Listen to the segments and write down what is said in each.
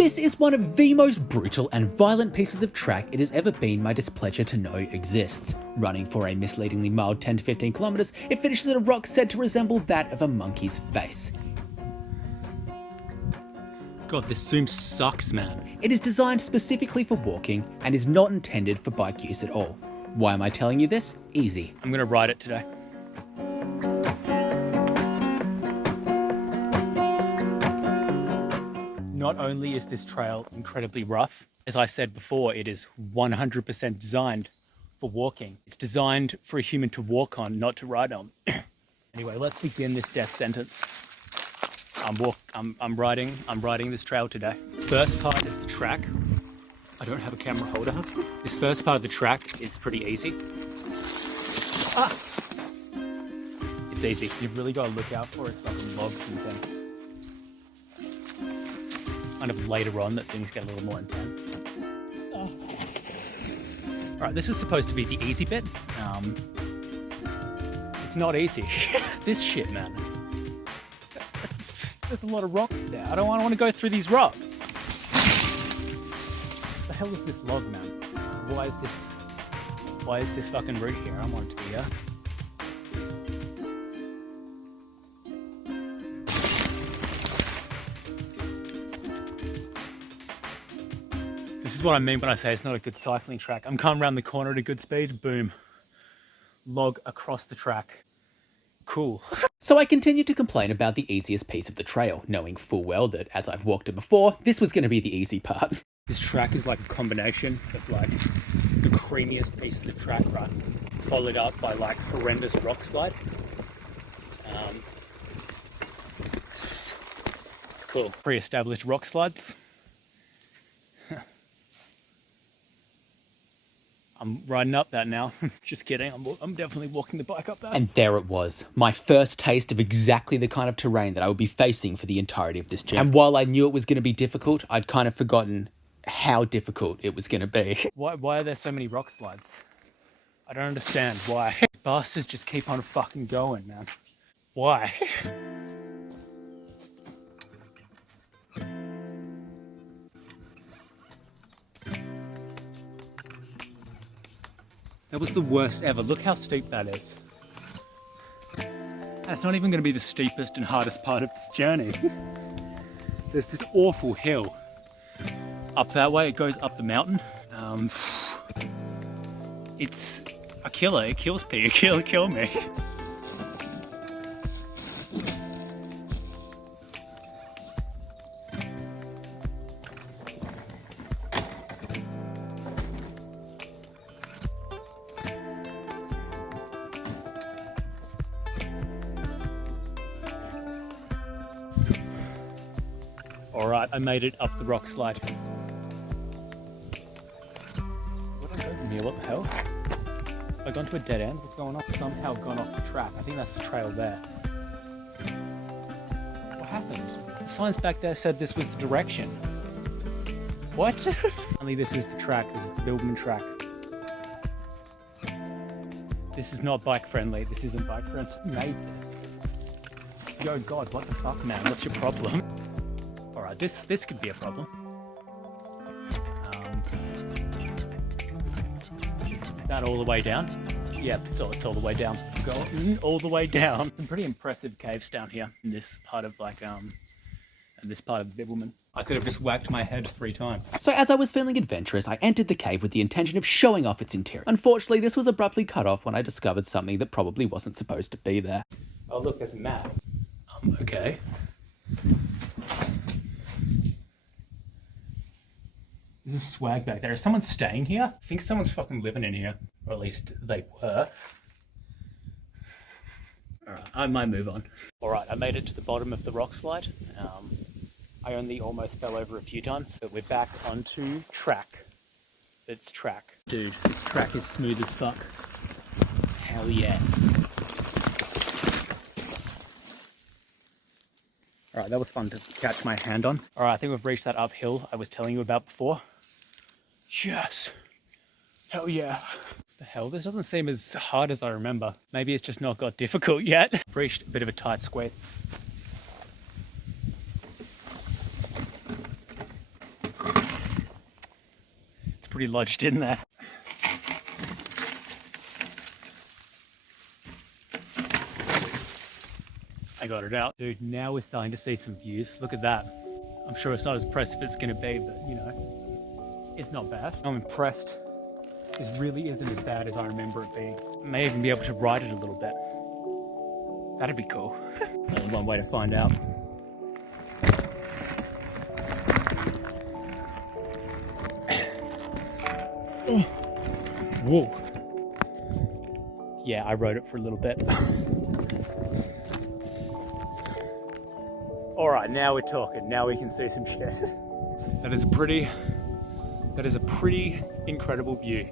This is one of the most brutal and violent pieces of track it has ever been my displeasure to know exists. Running for a misleadingly mild 10 to 15 kilometers, it finishes at a rock said to resemble that of a monkey's face. God, this zoom sucks, man. It is designed specifically for walking and is not intended for bike use at all. Why am I telling you this? Easy. I'm gonna ride it today. Not only is this trail incredibly rough, as I said before, it is 100% designed for walking. It's designed for a human to walk on, not to ride on. Anyway, let's begin this death sentence. I'm riding this trail today. First part is the track. I don't have a camera holder. This first part of the track is pretty easy. It's easy. You've really got to look out for is fucking logs and things. Kind of later on that things get a little more intense. Alright, this is supposed to be the easy bit. It's not easy. This shit, man. There's a lot of rocks there. I don't want to go through these rocks. What the hell is this log, man? Why is this fucking route here? I don't want it to be here. This is what I mean when I say it's not a good cycling track. I'm coming around the corner at a good speed, boom. Log across the track. Cool. So I continued to complain about the easiest piece of the trail, knowing full well that, as I've walked it before, this was going to be the easy part. This track is like a combination of like the creamiest pieces of track run, followed up by like horrendous rock slide. It's cool. Pre-established rock slides. I'm riding up that now. Just kidding. I'm definitely walking the bike up that. And there it was, my first taste of exactly the kind of terrain that I would be facing for the entirety of this journey. And while I knew it was going to be difficult, I'd kind of forgotten how difficult it was going to be. Why are there so many rock slides? I don't understand why. Bastards just keep on fucking going, man. Why? That was the worst ever. Look how steep that is. That's not even going to be the steepest and hardest part of this journey. There's this awful hill. Up that way, it goes up the mountain. It's a killer. It kills me. It'll kill me. Alright, I made it up the rock slide. What did I go near? What the hell? Have I gone to a dead end? What's going on? Somehow gone off the track. I think that's the trail there. What happened? The signs back there said this was the direction. What? Only this is the track. This is the Bilberman track. This is not bike friendly. This isn't bike friendly. Who made this? Yo, God, what the fuck, man? What's your problem? Alright, this could be a problem. Is that all the way down? Yeah, it's all the way down. Go all the way down. Some pretty impressive caves down here in this part of like this part of the Bibbulmun. I could have just whacked my head 3 times. So as I was feeling adventurous, I entered the cave with the intention of showing off its interior. Unfortunately, this was abruptly cut off when I discovered something that probably wasn't supposed to be there. Oh look, there's a map. Okay. There's a swag back there. Is someone staying here? I think someone's fucking living in here. Or at least they were. Alright, I might move on. Alright, I made it to the bottom of the rock slide. I only almost fell over a few times, but we're back onto track. It's track. Dude, this track is smooth as fuck. Hell yeah. Alright, that was fun to catch my hand on. Alright, I think we've reached that uphill I was telling you about before. Yes! Hell yeah. What the hell? This doesn't seem as hard as I remember. Maybe it's just not got difficult yet. I've reached a bit of a tight squeeze. pretty lodged in there. I got it out. Dude, now we're starting to see some views. Look at that. I'm sure it's not as impressive as it's gonna be, but you know, it's not bad. I'm impressed. This really isn't as bad as I remember it being. May even be able to ride it a little bit. That'd be cool. Only one way to find out. Whoa. Yeah, I rode it for a little bit. All right, now we're talking. Now we can see some shit. That is a pretty incredible view.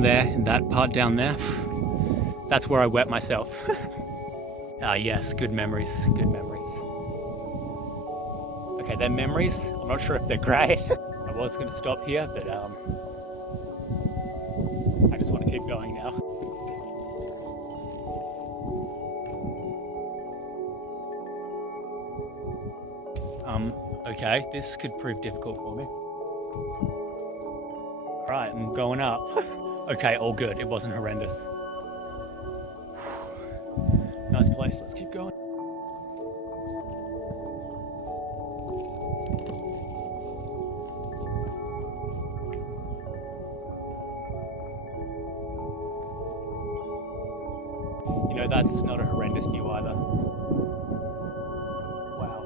There, in that part down there, that's where I wet myself. Ah, yes, good memories, good memories. Okay, they're memories. I'm not sure if they're great. I was going to stop here, but I just want to keep going now. Okay, this could prove difficult for me. All right, I'm going up. Okay, all good. It wasn't horrendous. Nice place. Let's keep going. You know, that's not a horrendous view either. Wow.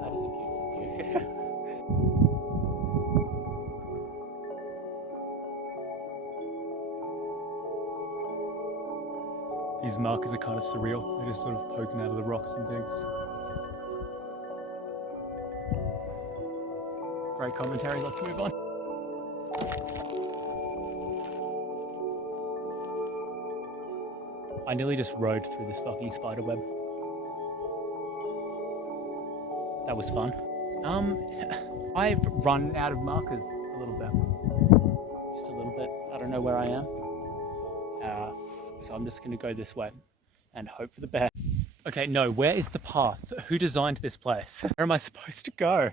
That is a beautiful view. These markers are kind of surreal. They're just sort of poking out of the rocks and things. Great commentary. Let's move on. I nearly just rode through this fucking spider web. That was fun. I've run out of markers a little bit. Just a little bit. I don't know where I am. So I'm just gonna go this way and hope for the best. Okay, no, where is the path? Who designed this place? Where am I supposed to go?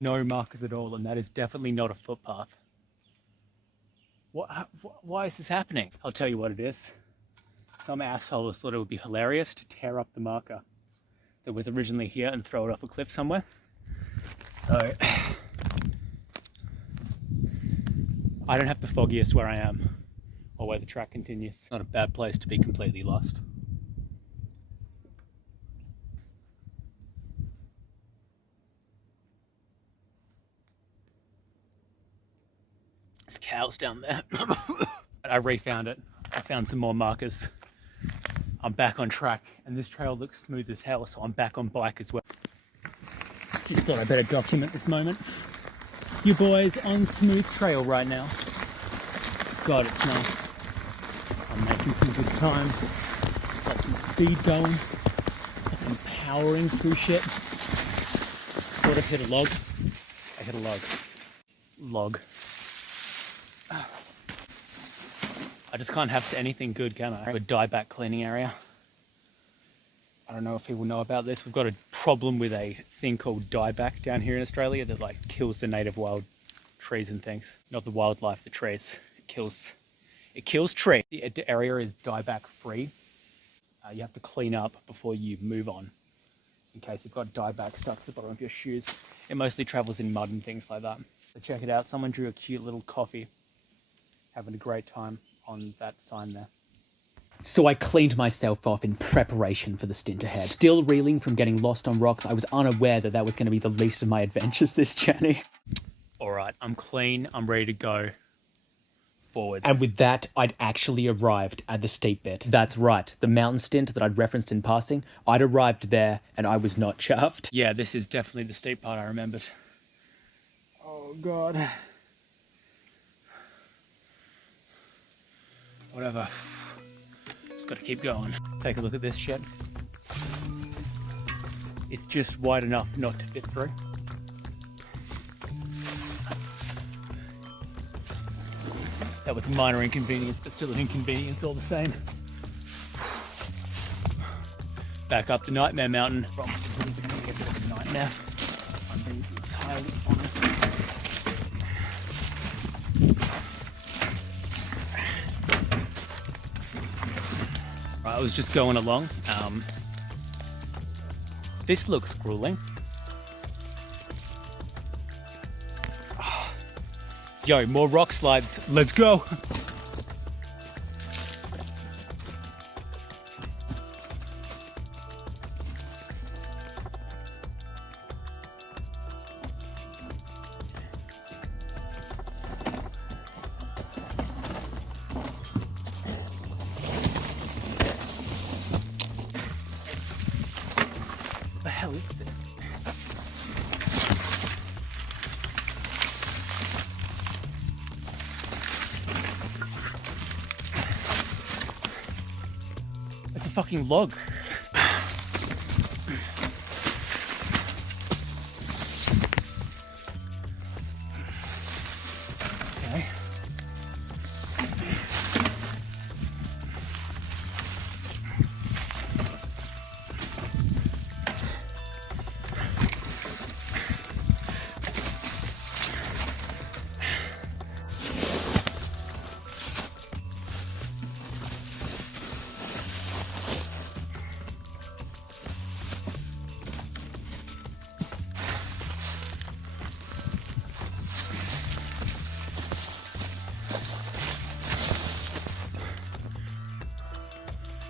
No markers at all, and that is definitely not a footpath. Why is this happening? I'll tell you what it is. Some asshole thought it would be hilarious to tear up the marker that was originally here and throw it off a cliff somewhere. So, I don't have the foggiest where I am or where the track continues. Not a bad place to be completely lost. There's cows down there. I refound it. I found some more markers. I'm back on track, and this trail looks smooth as hell, so I'm back on bike as well. Just thought I better document this moment. Your boy's on smooth trail right now. God, it's nice. I'm making some good time. Got some speed going. I'm powering through shit. Sort of hit a log. I hit a log. Log. I just can't have anything good, can I? A dieback cleaning area. I don't know if people know about this. We've got a problem with a thing called dieback down here in Australia that like kills the native wild trees and things. Not the wildlife, the trees. It kills trees. The area is dieback free. You have to clean up before you move on, in case you've got dieback stuck to the bottom of your shoes. It mostly travels in mud and things like that. So check it out. Someone drew a cute little coffee. Having a great time on that sign there. So I cleaned myself off in preparation for the stint ahead. Still reeling from getting lost on rocks, I was unaware that that was going to be the least of my adventures this journey. All right, I'm clean. I'm ready to go forwards. And with that, I'd actually arrived at the steep bit. That's right, the mountain stint that I'd referenced in passing, I'd arrived there and I was not chuffed. Yeah, this is definitely the steep part I remembered. Oh, God. Whatever. Just gotta keep going. Take a look at this shit. It's just wide enough not to fit through. That was a minor inconvenience, but still an inconvenience all the same. back up the Nightmare Mountain. Rocks are really becoming a bit of a nightmare. I'm being entirely honest. Right, I was just going along. This looks grueling. Yo, more rock slides. Let's go. What the hell is this? It's a fucking log. Okay.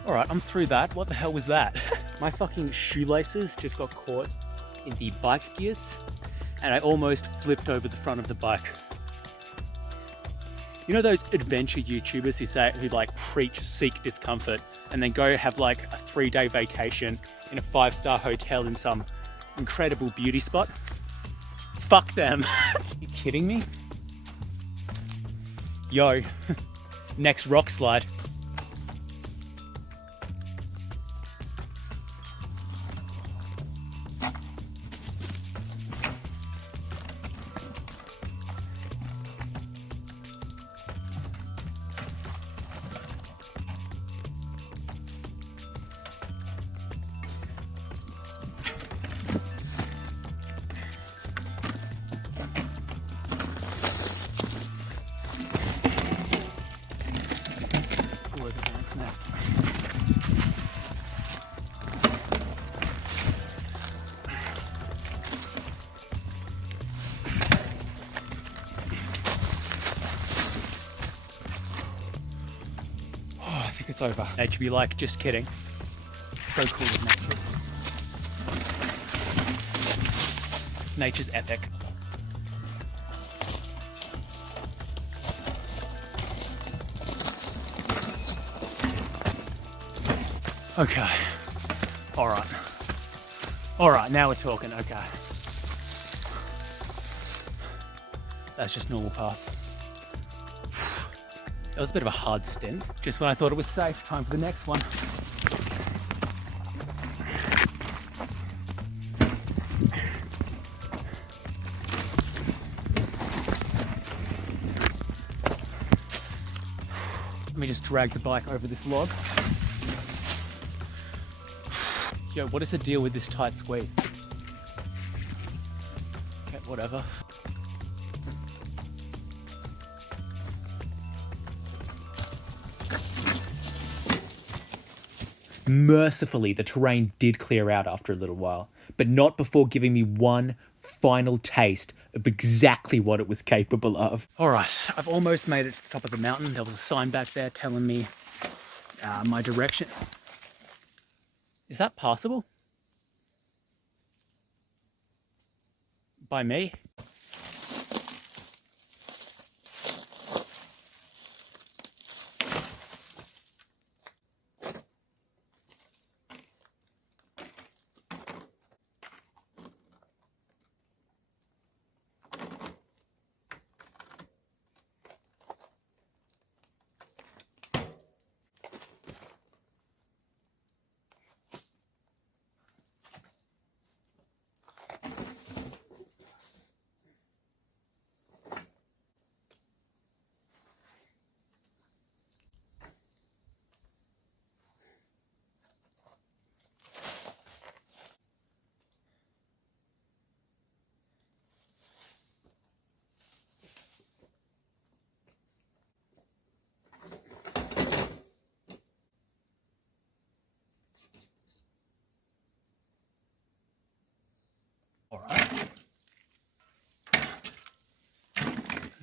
Alright, I'm through that. What the hell was that? My fucking shoelaces just got caught in the bike gears and I almost flipped over the front of the bike. You know those adventure YouTubers who like preach seek discomfort and then go have like a 3-day vacation in a 5-star hotel in some incredible beauty spot? Fuck them. Are you kidding me? Yo, next rock slide. Was a ants nest. Oh, I think it's over. Nature be like, just kidding. So cool with nature. Nature's epic. Okay. Alright. Alright, now we're talking. Okay. That's just normal path. That was a bit of a hard stint. Just when I thought it was safe. Time for the next one. Let me just drag the bike over this log. Yo, what is the deal with this tight squeeze? Okay, whatever. Mercifully, the terrain did clear out after a little while, but not before giving me one final taste of exactly what it was capable of. Alright, I've almost made it to the top of the mountain. There was a sign back there telling me my direction. Is that possible? By me?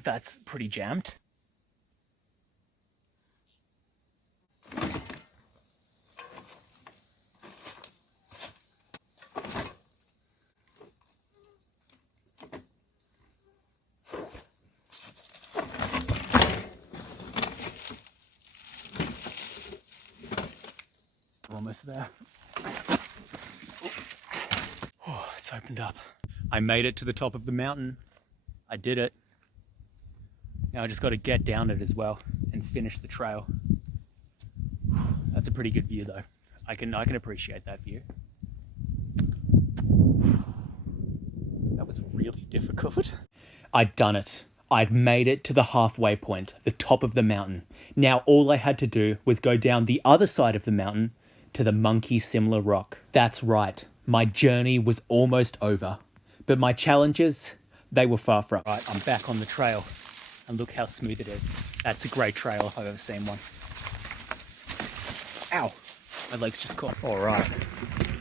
that's pretty jammed. Almost there. Oh, it's opened up. I made it to the top of the mountain. I did it. Now I just got to get down it as well and finish the trail. That's a pretty good view though. I can appreciate that view. That was really difficult. I'd done it. I'd made it to the halfway point, the top of the mountain. Now all I had to do was go down the other side of the mountain to the monkey similar rock. That's right. My journey was almost over. But my challenges, they were far from. Right, I'm back on the trail. And look how smooth it is. That's a great trail if I've ever seen one. Ow! My leg's just caught. Alright.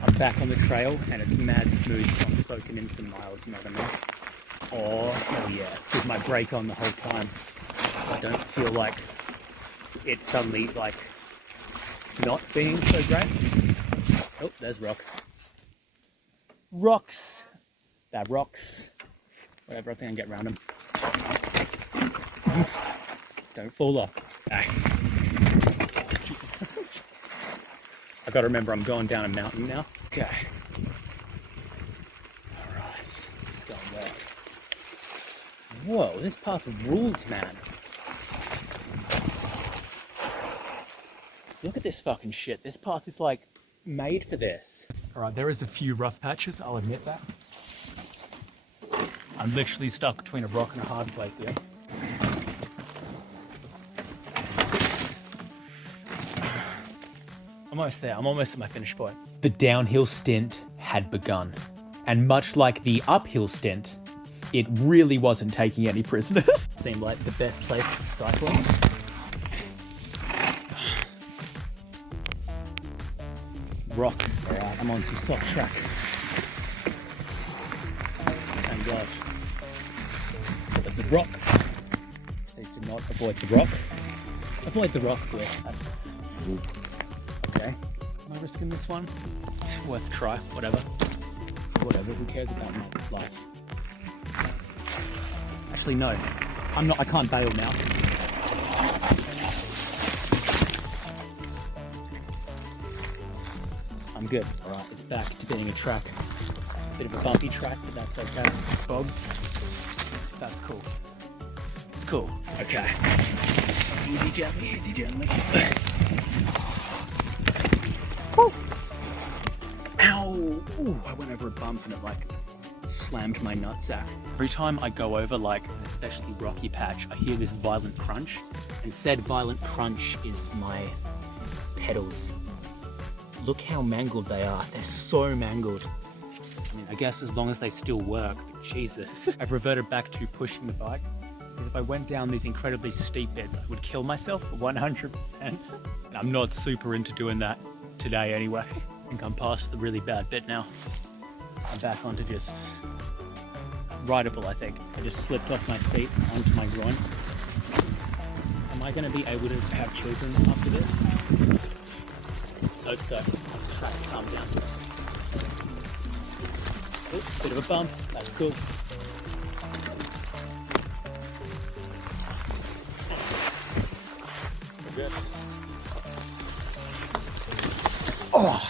I'm back on the trail and it's mad smooth, so I'm soaking in some miles, another nice. Oh, hell yeah. With my brake on the whole time. I don't feel like it's suddenly like not being so great. Oh, there's rocks. Rocks! That rocks. Whatever, I think I can get around them. Don't fall off. Ah. I gotta remember I'm going down a mountain now. Okay. Alright, this is going well. Whoa, this path rules, man. Look at this fucking shit. This path is like made for this. Alright, there is a few rough patches, I'll admit that. I'm literally stuck between a rock and a hard place here. Almost there. I'm almost at my finish point. The downhill stint had begun. And much like the uphill stint, it really wasn't taking any prisoners. Seemed like the best place for cycling. Rock. Alright, I'm on some soft track. Thank God. But the rock. Just needs to not avoid the rock. Avoid the rock, yeah. Okay. Am I risking this one? It's worth a try. Whatever. Whatever. Who cares about my life? Actually, no. I'm not. I can't bail now. I'm good. All right. It's back to being a track. Bit of a bumpy track, but that's okay. Bogs. That's cool. It's cool. Okay. Easy gently. Easy gently. Woo. Ow! Ooh, I went over a bump and it like slammed my nutsack. Every time I go over like an especially rocky patch, I hear this violent crunch, and said violent crunch is my pedals. Look how mangled they are. They're so mangled. I mean, I guess as long as they still work, but Jesus. I've reverted back to pushing the bike, because if I went down these incredibly steep bits, I would kill myself 100%. And I'm not super into doing that today anyway. I think I'm past the really bad bit now. I'm back onto just rideable, I think. I just slipped off my seat onto my groin. Am I going to be able to have children after this? Hope so. I'll try to calm down. Oh, bit of a bump. That's cool. We're good. Oh!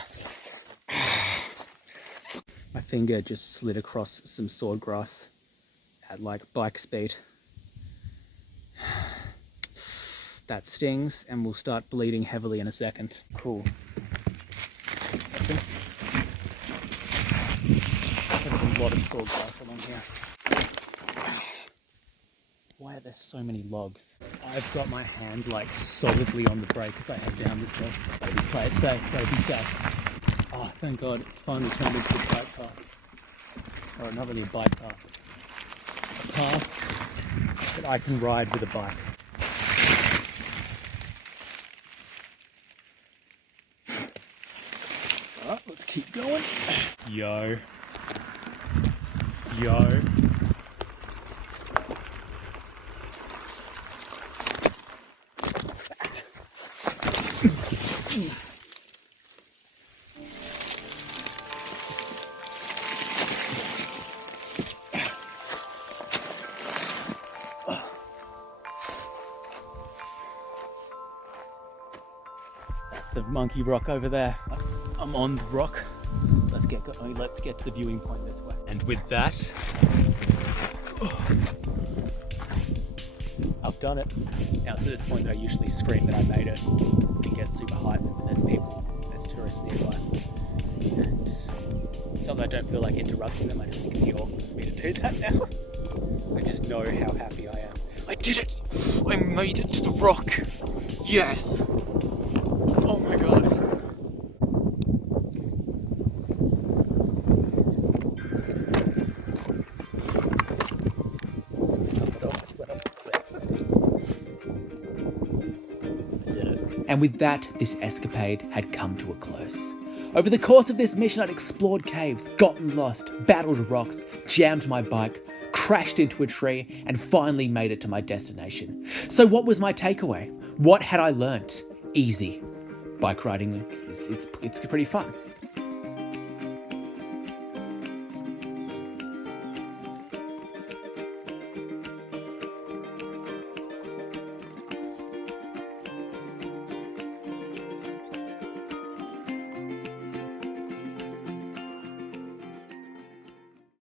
My finger just slid across some swordgrass at like bike speed. That stings and will start bleeding heavily in a second. Cool. There's a lot of swordgrass along here. Why are there so many logs? I've got my hand like solidly on the brake as I head down this hill. Gotta play it safe, gotta be safe. Oh, thank God, it's finally turned into a bike path. Or not really a bike path. A path that I can ride with a bike. Alright, let's keep going. Yo. Yo. The monkey rock over there. I'm on the rock. Let's get going. Let's get to the viewing point this way. And with that, I've done it. Now it's at this point that I usually scream that I made it and get super hyped, and there's people, there's tourists nearby. And sometimes I don't feel like interrupting them. I just think it'd be awkward for me to do that now. I just know how happy I am. I did it! I made it to the rock! Yes! Oh my god. And with that, this escapade had come to a close. Over the course of this mission, I'd explored caves, gotten lost, battled rocks, jammed my bike, crashed into a tree, and finally made it to my destination. So what was my takeaway? What had I learnt? Easy. Bike riding, it's pretty fun.